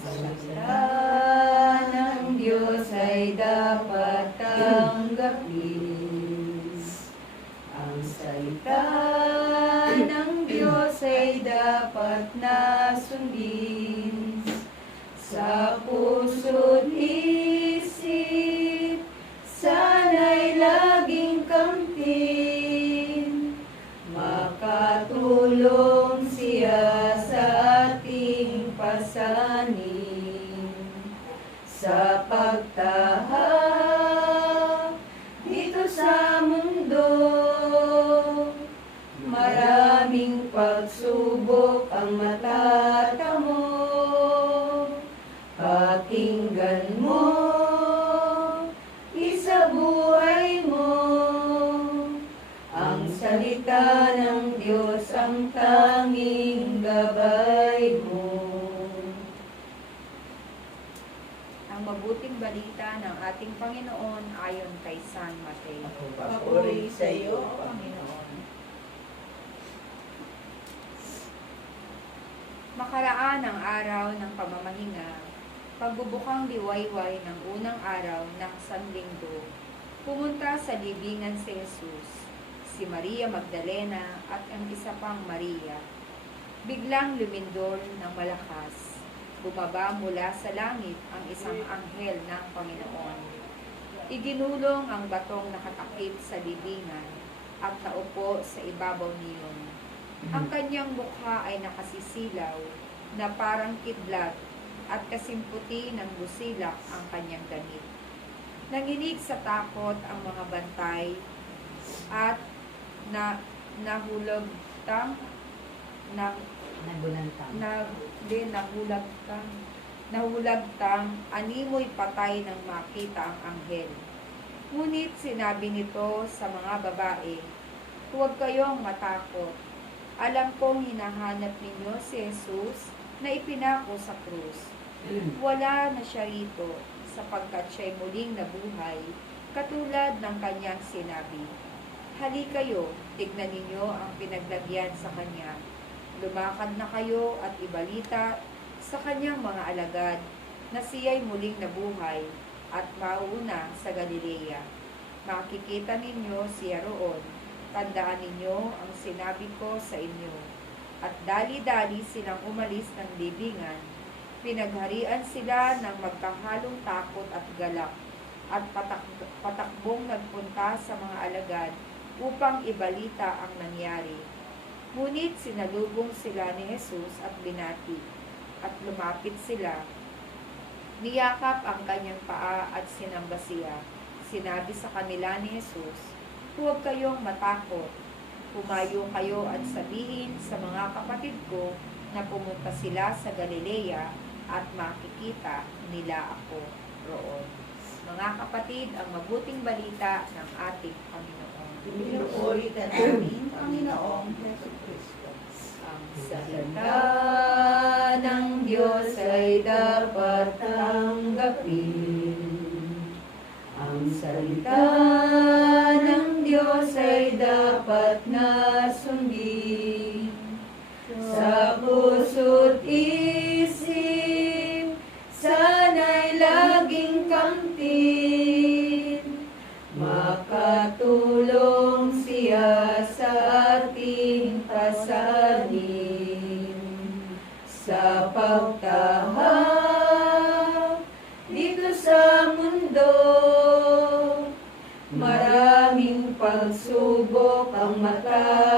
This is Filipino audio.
salita ng Diyos ay dapat tanggapin. Ang salita ng Diyos ay dapat na sundin. Sa puso't isip, sana'y laging kamtin. Makatulong siya sa ating pasanin. Sa pagtahak dito sa mundo, maraming pagsubok ang matatamo. Pakinggan mo, isabuhay mo, ang salita ng Diyos ang tanging gabay mo. Ang mabuting balita ng ating Panginoon ayon kay San Mateo. Papuri sa iyo, Panginoon. Makaraan ang araw ng pamamahinga, pagbubukang liwayway ng unang araw ng Sanlinggo, pumunta sa libingan si Jesus, si Maria Magdalena at ang isa pang Maria. Biglang lumindol ng malakas. Bumaba mula sa langit ang isang anghel ng Panginoon. Iginulong ang batong nakatakip sa libingan at naupo sa ibabaw niyon. Ang kanyang mukha ay nakasisilaw na parang kidlat at kasimputi ng busilak ang kanyang damit. Nanginig sa takot ang mga bantay at nahulagtang animoy patay nang makita ang anghel. Ngunit sinabi nito sa mga babae, "Huwag kayong matakot. Alam kong hinahanap ninyo si Jesus na ipinako sa krus. Wala na siya rito sapagkat siya'y muling nabuhay, katulad ng kanyang sinabi. Halikayo, tignan ninyo ang pinaglagyan sa kanya. Lumakad na kayo at ibalita sa kanyang mga alagad na siya'y muling nabuhay at mauna sa Galilea. Makikita ninyo siya roon. Tandaan ninyo ang sinabi ko sa inyo." At dali-dali silang umalis ng libingan. Pinagharian sila ng magkahalong takot at galak at patakbong nagpunta sa mga alagad upang ibalita ang nangyari. Ngunit sinalubong sila ni Jesus at binati, at lumapit sila. Niyakap ang kanyang paa at sinamba siya. Sinabi sa kanila ni Jesus, "Huwag kayong matakot. Pumayo kayo at sabihin sa mga kapatid ko na pumunta sila sa Galilea at makikita nila ako roon." Mga kapatid, ang mabuting balita ng ating Panginoon. Pinupuri ka namin, Panginoong Jesucristo. Ang salita ng Diyos ay dapat tanggapin. Ang salita ng Diyos ay dapat na sundin. Sa puso't isip, sana'y laging kamtin. Makatulong siya sa ating pasanin. Sa pagtahak dito sa mundo, maraming pagsubok ang mata